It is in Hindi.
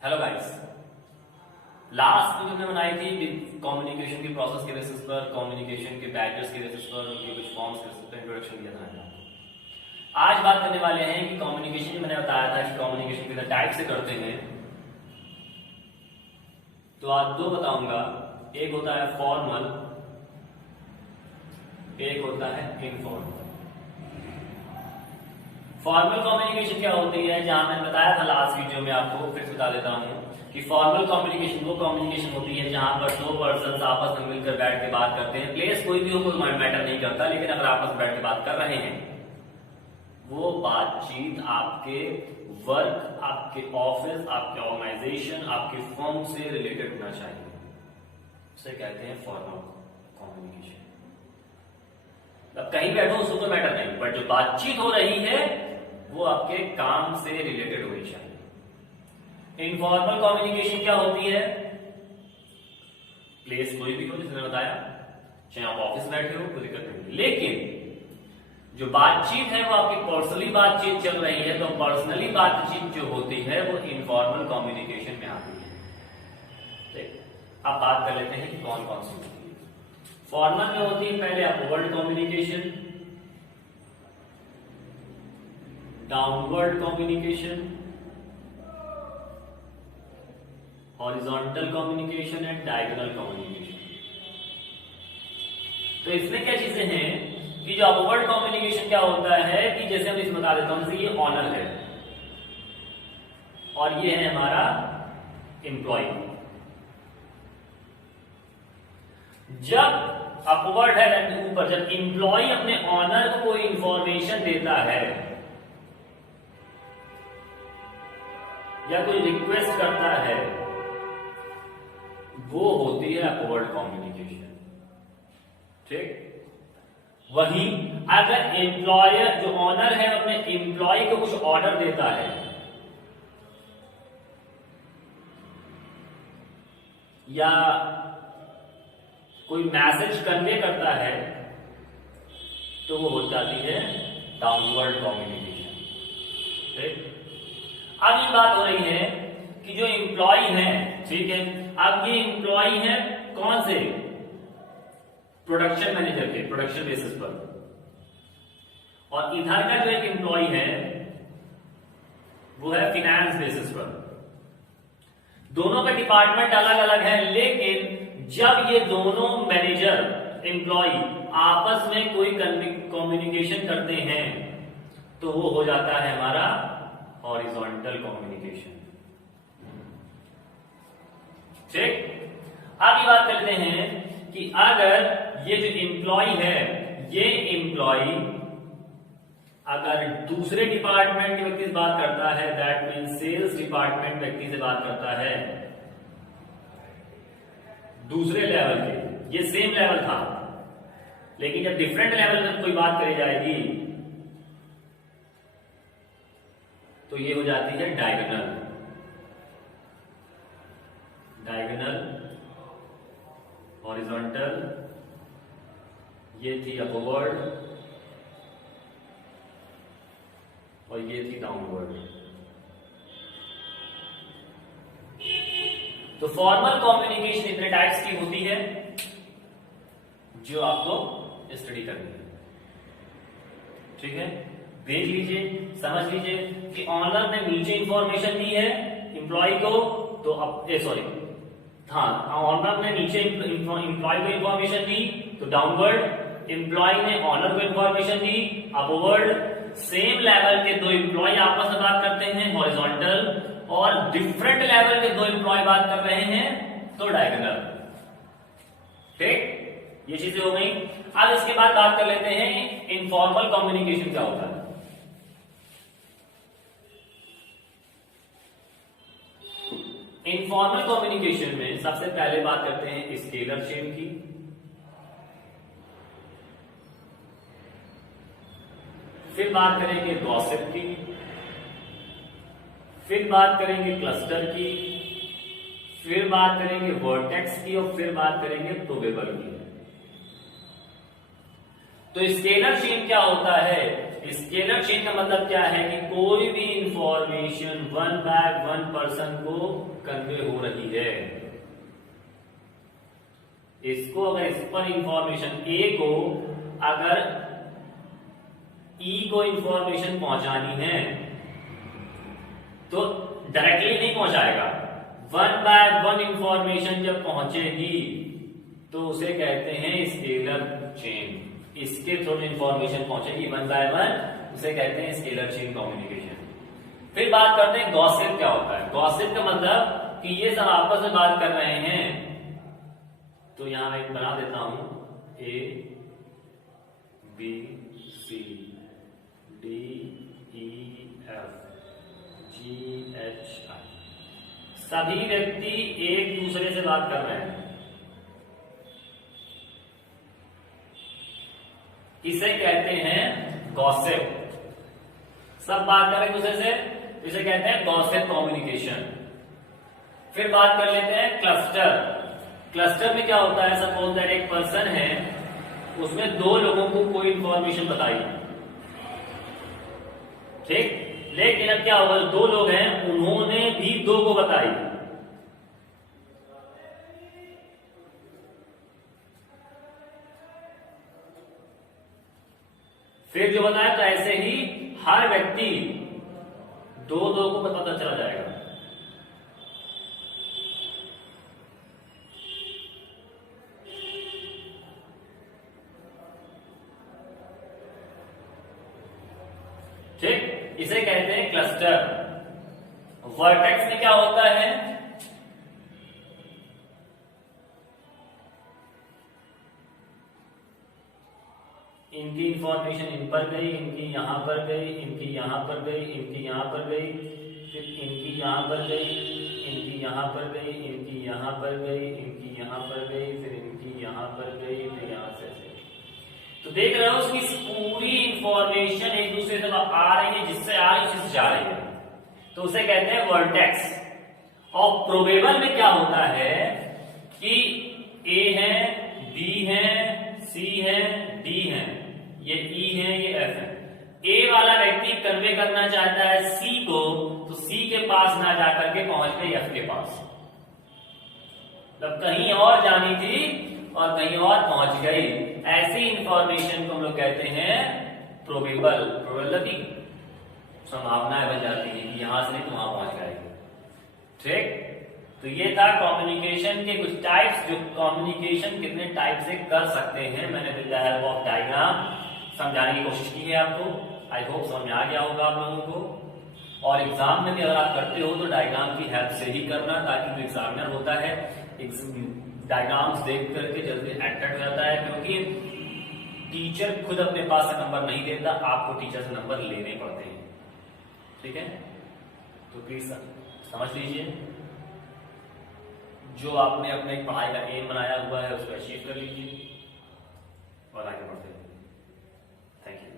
हेलो गाइस, लास्ट वीडियो हमने बनाई थी कम्युनिकेशन की प्रोसेस के बेसिस पर, कम्युनिकेशन के बैचेस के बेसिस पर, उनके कुछ फॉर्म्स के बेसिस पर इंट्रोडक्शन दिया था मैंने। आज बात करने वाले हैं कि कम्युनिकेशन, मैंने बताया था कि कम्युनिकेशन कितने टाइप से करते हैं। तो आज दो बताऊंगा, एक होता है फॉर्मल, एक होता है इनफॉर्मल। फॉर्मल कम्युनिकेशन क्या होती है, जहां मैंने बताया था लास्ट वीडियो में, आपको फिर बता देता हूं कि फॉर्मल कम्युनिकेशन वो कम्युनिकेशन होती है जहां पर दो पर्सन आपस में मिलकर बैठ के बात करते हैं। प्लेस कोई भी हो, कोई मैटर नहीं करता, लेकिन अगर आपस में बैठ के बात कर रहे हैं, वो बातचीत आपके वर्क, आपके ऑफिस, आपके ऑर्गेनाइजेशन, आपके फर्म से रिलेटेड होना चाहिए। उसे कहते हैं फॉर्मल कम्युनिकेशन। अब कहीं बैठो उसको कोई मैटर नहीं, बट जो बातचीत हो रही है वो आपके काम से रिलेटेड होनी चाहिए। इनफॉर्मल कम्युनिकेशन क्या होती है, प्लेस कोई भी हो, जैसे मैंने बताया, चाहे आप ऑफिस बैठे हो, कोई दिक्कत नहीं, लेकिन जो बातचीत है वो आपकी पर्सनली बातचीत चल रही है, तो पर्सनली बातचीत जो होती है वो इनफॉर्मल कम्युनिकेशन में आती है। ठीक, अब बात कर लेते हैं कि कौन कौन सी होती है। फॉर्मल में होती है पहले upward communication, downward communication, horizontal communication and diagonal communication. तो इसमें क्या चीजें हैं कि जो अपवर्ड कम्युनिकेशन क्या होता है कि जैसे हम इसमें बता देता हूं, जैसे ये ऑनर है और ये है हमारा एम्प्लॉय। जब अपवर्ड है ऊपर, जब एम्प्लॉय अपने ऑनर को कोई इंफॉर्मेशन देता है या कोई रिक्वेस्ट करता है, वो होती है अपवर्ड कम्युनिकेशन। ठीक, वहीं अगर एम्प्लॉयर, जो ऑनर है, अपने एम्प्लॉय को कुछ ऑर्डर देता है या कोई मैसेज कन्वे करता है, तो वो हो जाती है डाउनवर्ड कम्युनिकेशन। ठीक, अब ये बात हो रही है कि जो एम्प्लॉय है, ठीक है, अब ये एम्प्लॉय है कौन से, प्रोडक्शन मैनेजर के, प्रोडक्शन बेसिस पर, और इधर का जो एक एम्प्लॉय है वो है फिनेंस बेसिस पर। दोनों का डिपार्टमेंट अलग अलग है, लेकिन जब ये दोनों मैनेजर, एम्प्लॉय आपस में कोई कम्युनिकेशन करते हैं तो वो हो जाता है हमारा हॉरिजॉन्टल कम्युनिकेशन। ठीक, अब ये बात करते हैं कि अगर ये जो एम्प्लॉय है, ये एम्प्लॉय अगर दूसरे डिपार्टमेंट के व्यक्ति से बात करता है, दैट मीन सेल्स डिपार्टमेंट व्यक्ति से बात करता है, दूसरे लेवल के, ये सेम लेवल था लेकिन जब डिफरेंट लेवल में कोई बात करी जाएगी तो ये हो जाती है डायगोनल। डायगोनल, हॉरिजॉन्टल, ये थी अपवर्ड और ये थी डाउनवर्ड। तो फॉर्मल कम्युनिकेशन इतने टाइप्स की होती है जो आपको स्टडी करनी है। ठीक है, देख लीजिए, समझ लीजिए कि ऑनर ने नीचे इंफॉर्मेशन दी है एम्प्लॉय को, तो अब सॉरी, हाँ, ऑनर ने नीचे एम्प्लॉय को इंफॉर्मेशन दी तो डाउनवर्ड, एम्प्लॉय ने ऑनर को इंफॉर्मेशन दी अपवर्ड, सेम लेवल के दो एम्प्लॉय आपस में बात करते हैं हॉरिजॉन्टल, और डिफरेंट लेवल के दो एम्प्लॉय बात कर रहे हैं तो डायगोनल। ठीक, ये चीजें हो गई। अब इसके बाद बात कर लेते हैं इनफॉर्मल कम्युनिकेशन क्या होता है। इनफॉर्मल कम्युनिकेशन में सबसे पहले बात करते हैं स्केलर चेन की, फिर बात करेंगे गॉसिप की, फिर बात करेंगे क्लस्टर की, फिर बात करेंगे वर्टेक्स की, और फिर बात करेंगे प्रोबेबल की। तो स्केलर चेन क्या होता है, स्केलर चेन का मतलब क्या है कि कोई भी information one by one person को कन्वे हो रही है। इसको अगर इस पर इंफॉर्मेशन ए को अगर ई को इंफॉर्मेशन पहुंचानी है तो डायरेक्टली नहीं पहुंचाएगा। वन बाय वन इंफॉर्मेशन जब पहुंचेगी तो उसे कहते हैं स्केलर चेन। इसके थ्रू इंफॉर्मेशन पहुंचेगी वन बाय वन, उसे कहते हैं स्केलर चेन कम्युनिकेशन। फिर बात करते हैं गॉसिप क्या होता है। गॉसिप का मतलब कि ये सब आपस में बात कर रहे हैं, तो यहां मैं बना देता हूं A B C D E F G H I, सभी व्यक्ति एक दूसरे से बात कर रहे हैं। इसे कहते हैं गॉसिप। सब बात कर रहे हैं दूसरे से, इसे कहते हैं गॉसिप कम्युनिकेशन। फिर बात कर लेते हैं क्लस्टर। क्लस्टर में क्या होता है, सपोज दैट एक पर्सन है, उसमें दो लोगों को कोई इंफॉर्मेशन बताई, ठीक, लेकिन अब क्या होगा, दो लोग हैं उन्होंने भी दो को बताई। फिर जो बताया तो ऐसे ही हर व्यक्ति दो दो को पता चला जाएगा। ठीक, इसे कहते हैं क्लस्टर। वर्टेक्स में क्या होता है, इनकी इंफॉर्मेशन इन पर गई, इनकी यहां पर गई, इनकी यहां पर गई, इनकी यहां पर गई, फिर इनकी यहां पर गई, इनकी यहां पर गई, इनकी यहां पर गई, इनकी यहां पर गई, फिर इनकी यहां पर गई, फिर यहां से। तो देख रहे हो उसकी पूरी इंफॉर्मेशन एक दूसरे से आ रही है, जिससे आ रही है जिससे जा रही है, तो उसे कहते हैं वर्टेक्स। और प्रोबेबल में क्या होता है कि ए है, बी है, सी है, डी है, ये ई है, ये एफ है। ए वाला व्यक्ति कन्वे करना चाहता है सी को, तो सी के पास ना जाकर के पहुंच गए एफ के पास, मतलब कहीं और जानी थी और कहीं और पहुंच गई। ऐसी इंफॉर्मेशन को हम लोग कहते हैं प्रोबेबल। प्रोबेबिलिटी संभावनाएं बन जाती है कि यहां से नहीं तो वहां पहुंच जाएगी। ठीक, तो ये था कम्युनिकेशन के कुछ टाइप्स, जो कम्युनिकेशन कितने टाइप से कर सकते हैं मैंने with the help of diagram समझाने की कोशिश की है आपको। आई होप समझ में आ गया होगा आप लोगों को। और एग्जाम में भी अगर आप करते हो तो डायग्राम की हेल्प से ही करना, ताकि जो एग्जामिनर होता है डायग्राम्स देख करके जल्दी अट्रैक्ट हो जाता है, क्योंकि टीचर खुद अपने पास से नंबर नहीं देता, आपको टीचर से नंबर लेने पड़ते हैं। ठीक है, तो प्लीज समझ लीजिए, जो आपने अपने पढ़ाई का एम बनाया हुआ है उसको अचीव कर लीजिए और आगे बढ़ते हैं। Thank you.